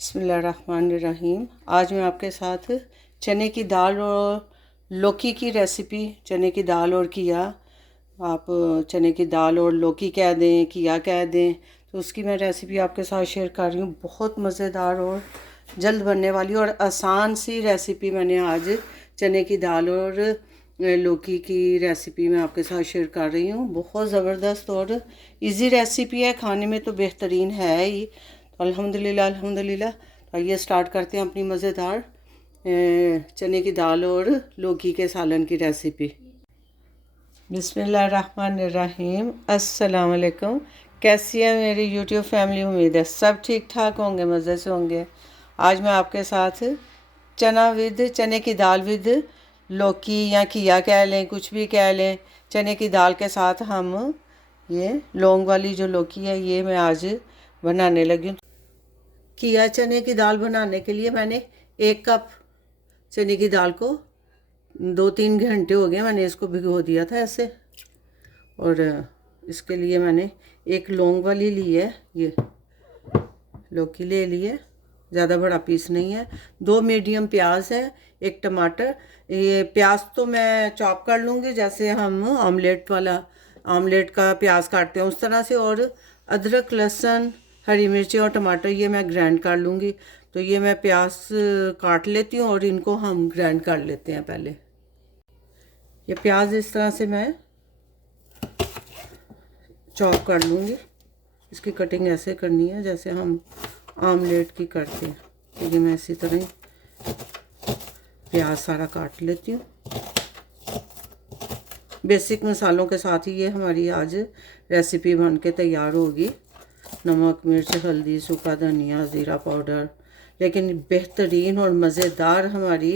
बिस्मिल्लाहिर्रहमानिर्रहीम। आज मैं आपके साथ चने की दाल और लौकी की रेसिपी, चने की दाल और किया, आप चने की दाल और लौकी कह दें, किया कह दें, तो उसकी मैं रेसिपी आपके साथ शेयर कर रही हूँ। बहुत मज़ेदार और जल्द बनने वाली और आसान सी रेसिपी मैंने आज चने की दाल और लौकी की रेसिपी मैं आपके साथ शेयर कर रही हूँ। बहुत ज़बरदस्त और इजी रेसिपी है, खाने में तो बेहतरीन है ही। तो अल्हम्दुलिल्लाह अल्हम्दुलिल्लाह। तो आइए स्टार्ट करते हैं अपनी मज़ेदार चने की दाल और लौकी के सालन की रेसिपी। बिस्मिल्लाहिर्रहमानिर्रहीम। अस्सलाम वालेकुम। कैसी है मेरी यूट्यूब फैमिली? उम्मीद है सब ठीक ठाक होंगे, मज़े से होंगे। आज मैं आपके साथ चने की दाल विद लौकी या खिया कह लें, कुछ भी कह लें, चने की दाल के साथ हम ये लौंग वाली जो लौकी है ये मैं आज बनाने लगी हूँ। खिया चने की दाल बनाने के लिए मैंने 1 कप चने की दाल को 2-3 घंटे हो गए मैंने इसको भिगो दिया था ऐसे। और इसके लिए मैंने एक लौंग वाली ली है, ये लौकी ले ली है, ज़्यादा बड़ा पीस नहीं है। 2 मीडियम प्याज है, 1 टमाटर। ये प्याज तो मैं चॉप कर लूँगी जैसे हम ऑमलेट का प्याज काटते हैं उस तरह से। और अदरक, लहसुन, हरी मिर्ची और टमाटर ये मैं ग्राइंड कर लूँगी। तो ये मैं प्याज काट लेती हूँ और इनको हम ग्राइंड कर लेते हैं पहले। ये प्याज इस तरह से मैं चॉप कर लूँगी। इसकी कटिंग ऐसे करनी है जैसे हम आमलेट की करते हैं। तो ये मैं इसी तरह ही प्याज सारा काट लेती हूँ। बेसिक मसालों के साथ ही ये हमारी आज रेसिपी बन के तैयार होगी। नमक, मिर्च, हल्दी, सूखा धनिया, ज़ीरा पाउडर। लेकिन बेहतरीन और मज़ेदार हमारी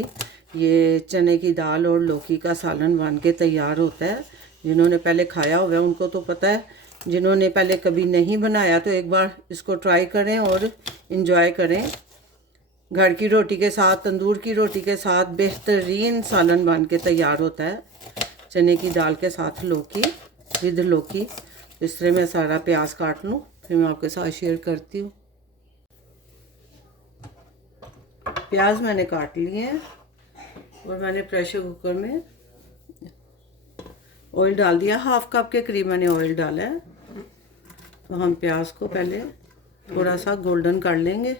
ये चने की दाल और लौकी का सालन बन के तैयार होता है। जिन्होंने पहले खाया होगा उनको तो पता है, जिन्होंने पहले कभी नहीं बनाया तो एक बार इसको ट्राई करें और इन्जॉय करें। घर की रोटी के साथ, तंदूर की रोटी के साथ बेहतरीन सालन बन के तैयार होता है चने की दाल के साथ लौकी, विद लौकी। इस तरह मैं सारा प्याज काट लूँ, फिर मैं आपके साथ शेयर करती हूँ। प्याज मैंने काट लिए हैं और मैंने प्रेशर कुकर में ऑयल डाल दिया। 1/2 कप के करीब मैंने ऑयल डाला है। तो हम प्याज को पहले थोड़ा सा गोल्डन कर लेंगे।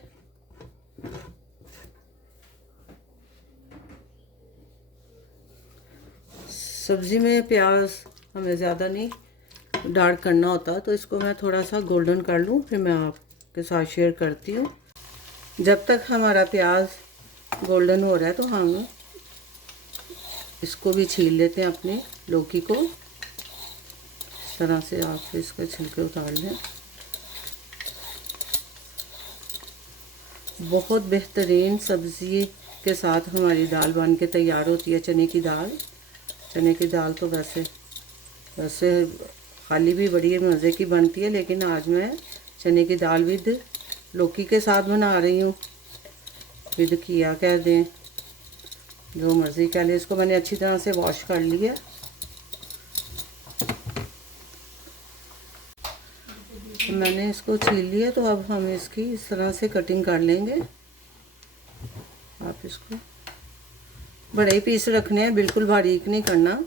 सब्ज़ी में प्याज हमें ज़्यादा नहीं डार्क करना होता, तो इसको मैं थोड़ा सा गोल्डन कर लूँ, फिर मैं आपके साथ शेयर करती हूँ। जब तक हमारा प्याज गोल्डन हो रहा है तो हम इसको भी छील लेते हैं, अपनी लौकी को। इस तरह से आप इसके छिलके उतार लें। बहुत बेहतरीन सब्ज़ी के साथ हमारी दाल बन के तैयार होती है, चने की दाल। चने की दाल तो वैसे खाली भी बड़ी मज़े की बनती है, लेकिन आज मैं चने की दाल विद लौकी के साथ बना रही हूँ। विद किया कह दें, जो मर्ज़ी कह लें। इसको मैंने अच्छी तरह से वॉश कर लिया। मैंने इसको छील लिया, तो अब हम इसकी इस तरह से कटिंग कर लेंगे। आप इसको बड़े ही पीस रखने हैं, बिल्कुल बारीक नहीं करना।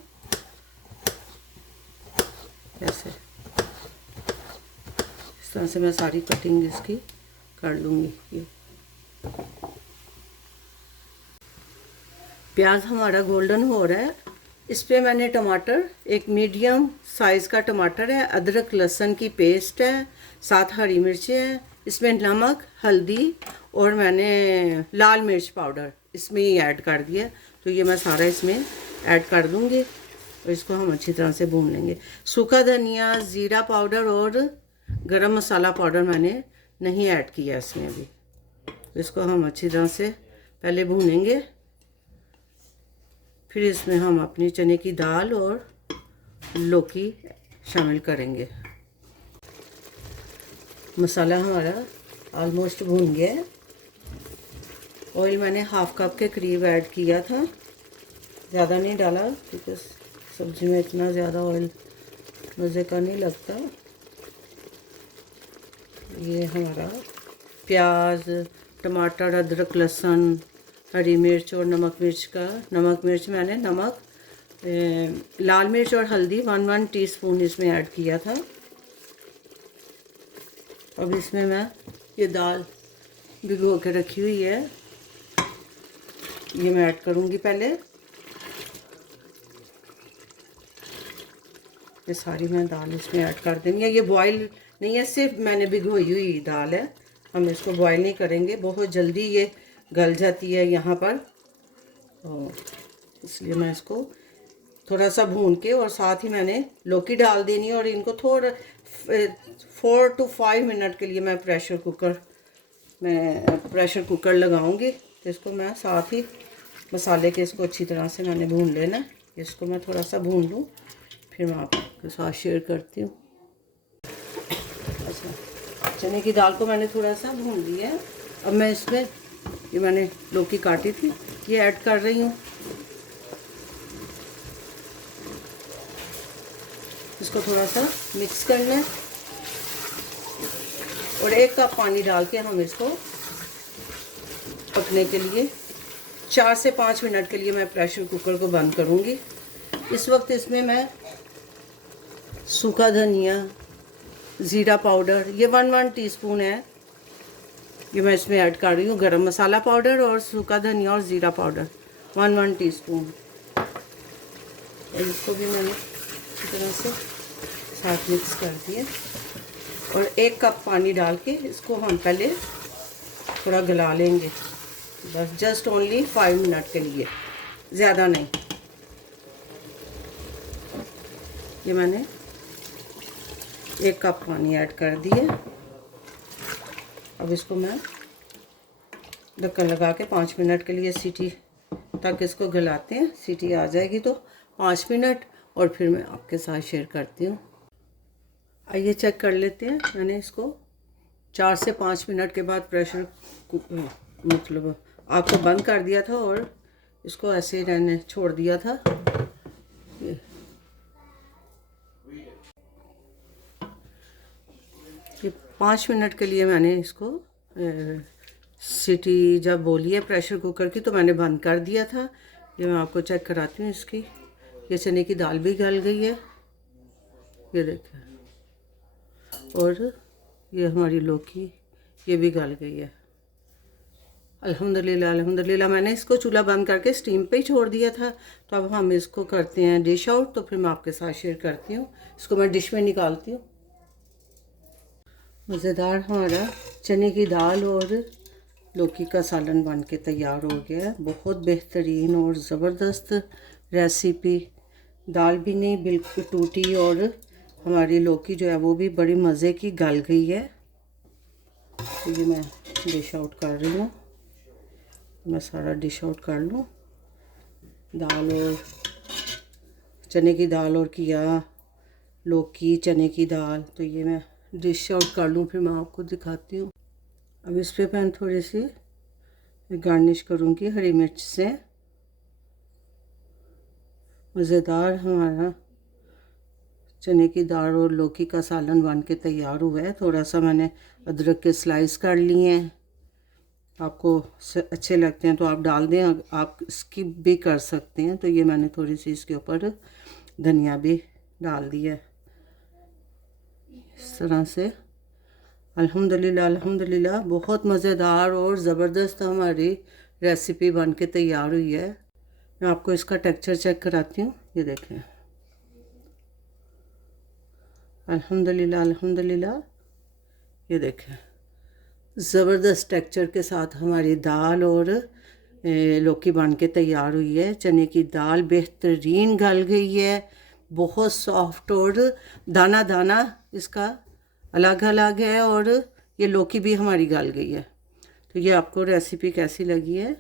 ऐसे इस तरह से मैं सारी कटिंग इसकी कर लूँगी। ये प्याज हमारा गोल्डन हो रहा है। इस पे मैंने टमाटर, एक मीडियम साइज़ का टमाटर है, अदरक लहसुन की पेस्ट है, 7 हरी मिर्चें हैं, इसमें नमक, हल्दी और मैंने लाल मिर्च पाउडर इसमें ही ऐड कर दिया। तो ये मैं सारा इसमें ऐड कर दूँगी और इसको हम अच्छी तरह से भून लेंगे। सूखा धनिया, ज़ीरा पाउडर और गरम मसाला पाउडर मैंने नहीं ऐड किया इसमें अभी। तो इसको हम अच्छी तरह से पहले भूनेंगे, फिर इसमें हम अपनी चने की दाल और लौकी शामिल करेंगे। मसाला हमारा ऑलमोस्ट भून गया है। ऑयल मैंने 1/2 कप के करीब ऐड किया था, ज़्यादा नहीं डाला क्योंकि सब्ज़ी में इतना ज़्यादा ऑयल मज़े का नहीं लगता। ये हमारा प्याज, टमाटर, अदरक, लहसुन, हरी मिर्च और नमक मिर्च मैंने लाल मिर्च और हल्दी 1 टीस्पून इसमें ऐड किया था। अब इसमें मैं ये दाल भिगो के रखी हुई है, ये मैं ऐड करूँगी पहले। ये सारी मैं दाल इसमें ऐड कर देंगे। ये बॉईल नहीं है, सिर्फ मैंने भिगोई हुई दाल है, हम इसको बॉईल नहीं करेंगे, बहुत जल्दी ये गल जाती है यहाँ पर, तो इसलिए मैं इसको थोड़ा सा भून के और साथ ही मैंने लौकी डाल देनी है और इनको थोड़ा 4 to 5 मिनट के लिए मैं प्रेशर कुकर लगाऊंगी। तो इसको मैं साथ ही मसाले के इसको अच्छी तरह से मैंने भून लेना। इसको मैं थोड़ा सा भून लूँ, फिर मैं आपके साथ शेयर करती हूँ। अच्छा, चने की दाल को मैंने थोड़ा सा भून लिया है। अब मैं इसमें ये मैंने लौकी काटी थी ये ऐड कर रही हूँ। इसको थोड़ा सा मिक्स करना है और 1 कप पानी डाल के हम इसको पकने के लिए 4 से 5 मिनट के लिए मैं प्रेशर कुकर को बंद करूँगी। इस वक्त इसमें मैं सूखा धनिया, ज़ीरा पाउडर, ये 1 टीस्पून है, ये मैं इसमें ऐड कर रही हूँ। गरम मसाला पाउडर और सूखा धनिया और ज़ीरा पाउडर 1 टीस्पून, और इसको भी मैंने इस तरह से साथ मिक्स कर दिया और 1 कप पानी डाल के इसको हम पहले थोड़ा गला लेंगे, बस जस्ट ओनली 5 मिनट के लिए, ज़्यादा नहीं। ये मैंने 1 कप पानी ऐड कर दिया। अब इसको मैं ढक्कन लगा के 5 मिनट के लिए सीटी तक इसको गलाते हैं। सीटी आ जाएगी तो 5 मिनट, और फिर मैं आपके साथ शेयर करती हूँ। आइए चेक कर लेते हैं। मैंने इसको 4 से 5 मिनट के बाद प्रेशर मतलब आपको बंद कर दिया था और इसको ऐसे ही रहने छोड़ दिया था। ये 5 मिनट के लिए मैंने इसको सीटी जब बोली है प्रेशर कुकर की तो मैंने बंद कर दिया था। ये मैं आपको चेक कराती हूँ इसकी। ये चने की दाल भी गल गई है, ये देखें, और ये हमारी लौकी ये भी गल गई है। अल्हम्दुलिल्लाह अल्हम्दुलिल्लाह। मैंने इसको चूल्हा बंद करके स्टीम पे ही छोड़ दिया था। तो अब हम इसको करते हैं डिश आउट, तो फिर मैं आपके साथ शेयर करती हूँ। इसको मैं डिश में निकालती हूँ। मज़ेदार हमारा चने की दाल और लौकी का सालन बन के तैयार हो गया है। बहुत बेहतरीन और ज़बरदस्त रेसिपी। दाल भी नहीं बिल्कुल टूटी और हमारी लौकी जो है वो भी बड़ी मज़े की गल गई है। तो ये मैं डिश आउट कर रही हूँ। मैं सारा डिश आउट कर लूँ। दाल और चने की दाल और किया लौकी चने की दाल, तो ये मैं डिश आउट कर लूँ, फिर मैं आपको दिखाती हूँ। अब इस पर मैं थोड़ी सी गार्निश करूँगी हरी मिर्च से। मज़ेदार हमारा चने की दाल और लौकी का सालन बन के तैयार हुआ है। थोड़ा सा मैंने अदरक के स्लाइस कर लिए हैं, आपको अच्छे लगते हैं तो आप डाल दें, आप स्किप भी कर सकते हैं। तो ये मैंने थोड़ी सी इसके ऊपर धनिया भी डाल दिया है इस तरह से। अल्हम्दुलिल्लाह अल्हम्दुलिल्लाह। बहुत मज़ेदार और ज़बरदस्त हमारी रेसिपी बन के तैयार हुई है। मैं आपको इसका टेक्सचर चेक कराती हूँ। ये देखें, अल्हम्दुलिल्लाह अल्हम्दुलिल्लाह। ये देखें, ज़बरदस्त टेक्सचर के साथ हमारी दाल और लौकी बन के तैयार हुई है। चने की दाल बेहतरीन गल गई है, बहुत सॉफ्ट और दाना दाना इसका अलग अलग है, और ये लौकी भी हमारी गल गई है। तो ये आपको रेसिपी कैसी लगी है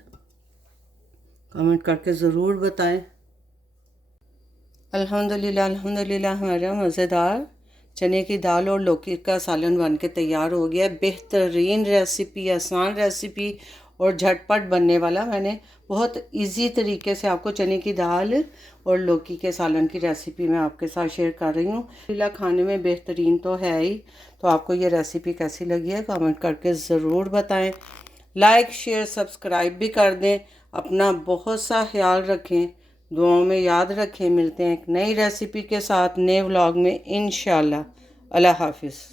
कमेंट करके ज़रूर बताएं। अल्हम्दुलिल्लाह अल्हम्दुलिल्लाह। हमारा मज़ेदार चने की दाल और लौकी का सालन बन के तैयार हो गया। बेहतरीन रेसिपी, आसान रेसिपी और झटपट बनने वाला। मैंने बहुत इजी तरीके से आपको चने की दाल और लौकी के सालन की रेसिपी मैं आपके साथ शेयर कर रही हूँ। लीला खाने में बेहतरीन तो है ही। तो आपको ये रेसिपी कैसी लगी है कमेंट करके ज़रूर बताएं। लाइक शेयर सब्सक्राइब भी कर दें। अपना बहुत सा ख्याल रखें, दुआओं में याद रखें। मिलते हैं एक नई रेसिपी के साथ नए व्लॉग में इंशाल्लाह। अल्लाह हाफिज़।